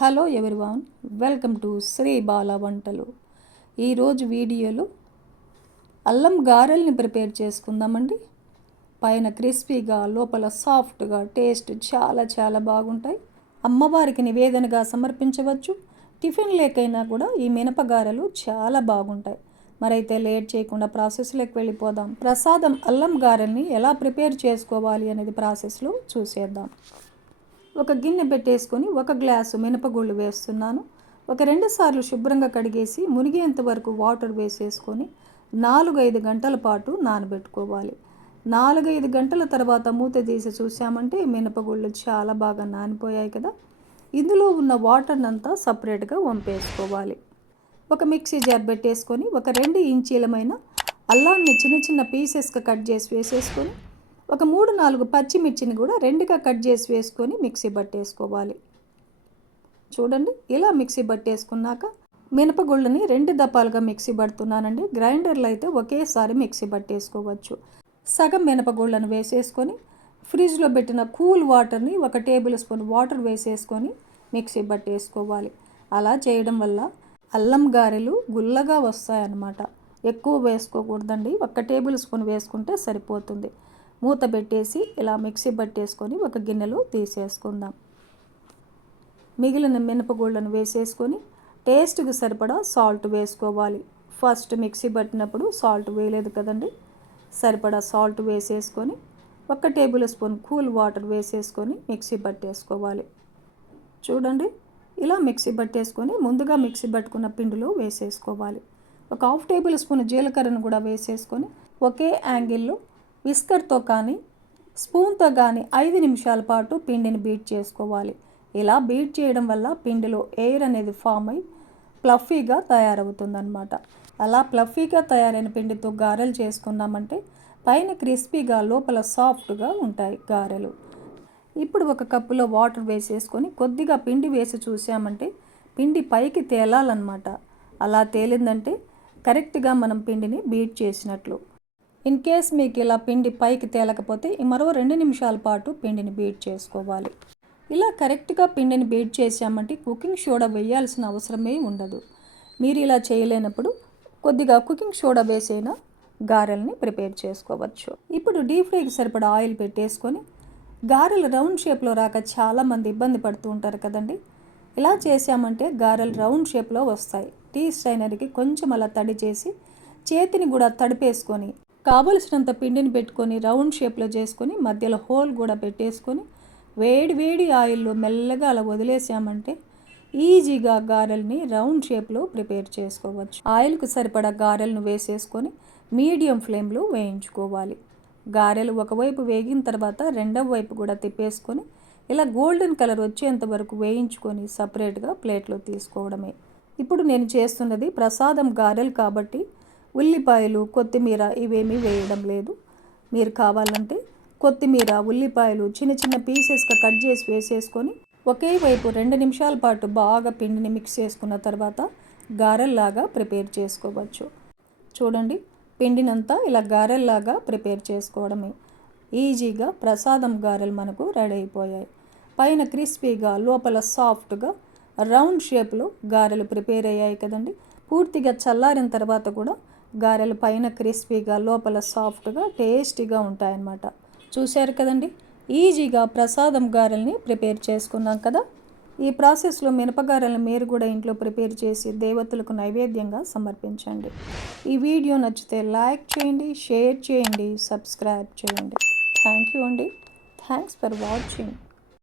Hello everyone welcome to Sri Bala వంటలు. ఈరోజు వీడియోలో అల్లం గారెల్ని ప్రిపేర్ చేసుకుందామండి. పైన క్రిస్పీగా లోపల సాఫ్ట్గా టేస్ట్ చాలా చాలా బాగుంటాయి. అమ్మవారికి నివేదనగా సమర్పించవచ్చు. టిఫిన్ లేకైనా కూడా ఈ మినపగారెలు చాలా బాగుంటాయి. మరైతే లేట్ చేయకుండా ప్రాసెస్లోకి వెళ్ళిపోదాం. ప్రసాదం అల్లం గారెల్ని ఎలా ప్రిపేర్ చేసుకోవాలి అనేది ప్రాసెస్లో చూసేద్దాం. ఒక గిన్నె పెట్టేసుకొని ఒక గ్లాసు మినపగుళ్ళు వేస్తున్నాను. ఒక రెండు సార్లు శుభ్రంగా కడిగేసి మునిగేంత వరకు వాటర్ వేసేసుకొని నాలుగైదు గంటల పాటు నానబెట్టుకోవాలి. నాలుగైదు గంటల తర్వాత మూత తీసి చూసామంటే మినపగుళ్ళు చాలా బాగా నానిపోయాయి కదా. ఇందులో ఉన్న వాటర్నంతా సపరేట్గా వంపేసుకోవాలి. ఒక మిక్సీ జార్ పెట్టేసుకొని ఒక రెండు ఇంచీలమైన అల్లాన్ని చిన్న చిన్న పీసెస్గా కట్ చేసి వేసేసుకొని ఒక మూడు నాలుగు పచ్చిమిర్చిని కూడా రెండుగా కట్ చేసి వేసుకొని మిక్సీ పట్టేసుకోవాలి చూడండి ఇలా మిక్సీ పట్టేసుకున్నాక మినపగుళ్ళని రెండు దపాలుగా మిక్సీ పడుతున్నానండి. గ్రైండర్లో అయితే ఒకేసారి మిక్సీ పట్టేసుకోవచ్చు. సగం మినపగుళ్ళను వేసేసుకొని ఫ్రిడ్జ్లో పెట్టిన కూల్ వాటర్ని ఒక టేబుల్ స్పూన్ వాటర్ వేసేసుకొని మిక్సీ పట్టేసుకోవాలి. అలా చేయడం వల్ల అల్లం గారెలు గుల్లగా వస్తాయన్నమాట. ఎక్కువ వేసుకోకూడదండి. ఒక టేబుల్ స్పూన్ వేసుకుంటే సరిపోతుంది. మూత పెట్టేసి ఇలా మిక్సీ పట్టేసుకొని ఒక గిన్నెలో తీసేసుకుందాం. మిగిలిన మినపగుళ్ళను వేసేసుకొని టేస్ట్కి సరిపడా సాల్ట్ వేసుకోవాలి. ఫస్ట్ మిక్సీ పట్టినప్పుడు సాల్ట్ వేయలేదు కదండి? సరిపడా సాల్ట్ వేసేసుకొని ఒక టేబుల్ స్పూన్ కూల్ వాటర్ వేసేసుకొని మిక్సీ పట్టేసుకోవాలి. చూడండి ఇలా మిక్సీ పట్టేసుకొని ముందుగా మిక్సీ పట్టుకున్న పిండిలో వేసేసుకోవాలి. ఒక హాఫ్ టేబుల్ స్పూన్ జీలకర్రను కూడా వేసేసుకొని ఒకే యాంగిల్లో విస్కర్తో కానీ స్పూన్తో కానీ ఐదు నిమిషాల పాటు పిండిని బీట్ చేసుకోవాలి. ఇలా బీట్ చేయడం వల్ల పిండిలో ఎయిర్ అనేది ఫామ్ అయి ప్లఫీగా తయారవుతుందన్నమాట. అలా ప్లఫీగా తయారైన పిండితో గారెలు చేసుకున్నామంటే పైన క్రిస్పీగా లోపల సాఫ్ట్గా ఉంటాయి గారెలు. ఇప్పుడు ఒక కప్పులో వాటర్ వేసేసుకొని కొద్దిగా పిండి వేసి చూసామంటే పిండి పైకి తేలాలన్నమాట. అలా తేలిందంటే కరెక్ట్గా మనం పిండిని బీట్ చేసినట్లు. ఇన్ కేస్ మీకు ఇలా పిండి పైకి తేలకపోతే మరో రెండు నిమిషాల పాటు పిండిని బీట్ చేసుకోవాలి. ఇలా కరెక్ట్గా పిండిని బీట్ చేసామంటే కుకింగ్ సోడా వేయాల్సిన అవసరమే ఉండదు. మీరు ఇలా చేయలేనప్పుడు కొద్దిగా కుకింగ్ సోడా వేసైనా గారెల్ని ప్రిపేర్ చేసుకోవచ్చు. ఇప్పుడు డీప్ ఫ్రైకి సరిపడా ఆయిల్ పెట్టేసుకొని గారెలు రౌండ్ షేప్లో రాక చాలామంది ఇబ్బంది పడుతూ ఉంటారు కదండి. ఇలా చేసామంటే గారెలు రౌండ్ షేప్లో వస్తాయి. టీ స్ట్రైనర్కి కొంచెం అలా తడి చేసి చేతిని కూడా తడిపేసుకొని కావలసినంత పిండిని పెట్టుకొని రౌండ్ షేప్లో చేసుకొని మధ్యలో హోల్ కూడా పెట్టేసుకొని వేడి వేడి ఆయిల్లో మెల్లగా అలా వదిలేసామంటే ఈజీగా గారెల్ని రౌండ్ షేప్లో ప్రిపేర్ చేసుకోవచ్చు. ఆయిల్కు సరిపడా గారెలను వేసేసుకొని మీడియం ఫ్లేమ్లో వేయించుకోవాలి. గారెలు ఒకవైపు వేగిన తర్వాత రెండవ వైపు కూడా తిప్పేసుకొని ఇలా గోల్డెన్ కలర్ వచ్చేంత వరకు వేయించుకొని సపరేట్గా ప్లేట్లో తీసుకోవడమే. ఇప్పుడు నేను చేస్తున్నది ప్రసాదం గారెలు కాబట్టి ఉల్లిపాయలు కొత్తిమీర ఇవేమీ వేయడం లేదు. మీరు కావాలంటే కొత్తిమీర ఉల్లిపాయలు చిన్న చిన్న పీసెస్గా కట్ చేసి వేసేసుకొని ఒకే వైపు రెండు నిమిషాల పాటు బాగా పిండిని మిక్స్ చేసుకున్న తర్వాత గారెల్లాగా ప్రిపేర్ చేసుకోవచ్చు. చూడండి పిండినంతా ఇలా గారెల్లాగా ప్రిపేర్ చేసుకోవడమే. ఈజీగా ప్రసాదం గారెలు మనకు రెడీ అయిపోయాయి. పైన క్రిస్పీగా లోపల సాఫ్ట్గా రౌండ్ షేప్లో గారెలు ప్రిపేర్ అయ్యాయి కదండి. పూర్తిగా చల్లారిన తర్వాత కూడా గారెలు పైన క్రిస్పీగా లోపల సాఫ్ట్గా టేస్టీగా ఉంటాయన్నమాట. చూశారు కదండి? ఈజీగా ప్రసాదం గారెల్ని ప్రిపేర్ చేసుకున్నాం కదా? ఈ ప్రాసెస్లో మినపగారెలను మీరు కూడా ఇంట్లో ప్రిపేర్ చేసి దేవతలకు నైవేద్యంగా సమర్పించండి. ఈ వీడియో నచ్చితే లైక్ చేయండి షేర్ చేయండి సబ్స్క్రైబ్ చేయండి. థ్యాంక్ యూ అండి. Thanks for watching.